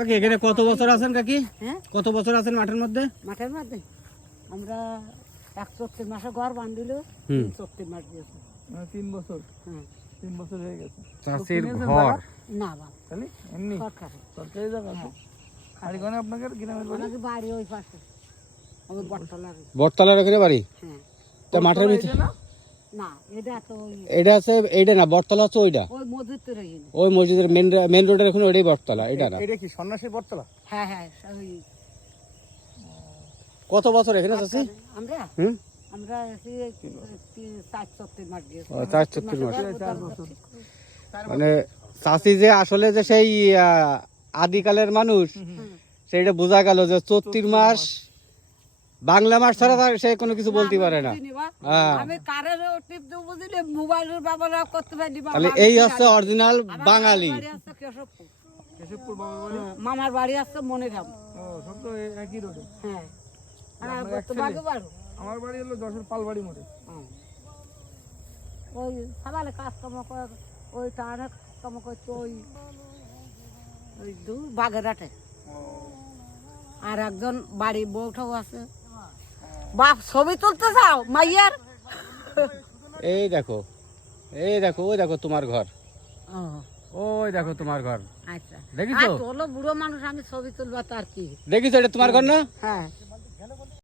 কাকি এখানে কত বছর আছেন কাকি? হ্যাঁ কত বছর আছেন মাঠের মধ্যে? মাঠের মধ্যে আমরা 31 মাসে ঘর বান্ধিল, 34 মাস দিয়েছে। 3 বছর। হ্যাঁ 3 বছর হয়ে গেছে। চাষির ঘর না বাবা খালি এমনি সরকার সরকারি জায়গা আছে। আর এখানে আপনাদের গ্রামের বাড়ি? আমাদের বাড়ি ওই পাশে ওই বটতলার। বটতলার ওখানে বাড়ি? হ্যাঁ তা মাঠের এটা ভিতরে না? না এটা তো ওই এটা আছে, এইটা না বটতলা হচ্ছে ওইটা, ওই মসজিদের ওইখানে। ওই মসজিদের মেন রোডের ওখানে ওইটাই বটতলা, এটা না। এটা কি সন্ন্যাসীর বটতলা? হ্যাঁ হ্যাঁ ওই কত বছর এখানে চাষি? আমরা হুম আমরা 34 মাস দিয়েছি। 34 মাস। 4 বছর। মানে চাষি যে আসলে যে সেই আদিকালের মানুষ, সেইটা বোঝা গেল যে 34 মাস বাংলা মাস ছাড়া তার সে কোনো কিছু বলতে পারে না। হ্যাঁ। আমি কারের টিপ দেব বুঝলি, মোবাইলের ব্যবহার করতে পারি না। তাহলে এই হচ্ছে অরিজিনাল বাঙালি। কেশবপুর বাবার বাড়ি। মামার বাড়ি আছে মনিরাম। ও সব তো একই রোডে। হ্যাঁ আর আপনার এক করতে ছেলে? পারবো পারো। আমার বাড়ি হলো যশোর পালবাড়ি মোড়ে। ওই সকালে কাজ কাম করে, ওই টানে কাম করছে ওই ওই দূর বাগেরহাটে। আর একজন বাড়ি বউটাও আছে। বাপ ছবি তুলতে চাও মাইয়ার? এই দেখো, এই দেখো, ওই দেখো তোমার ঘর, ও ওই দেখো তোমার ঘর, আচ্ছা দেখিছো? আর তোলো বুড়ো মানুষ, আমি ছবি তুলবা তার কি? দেখিছো এটা তোমার ঘর না? হ্যাঁ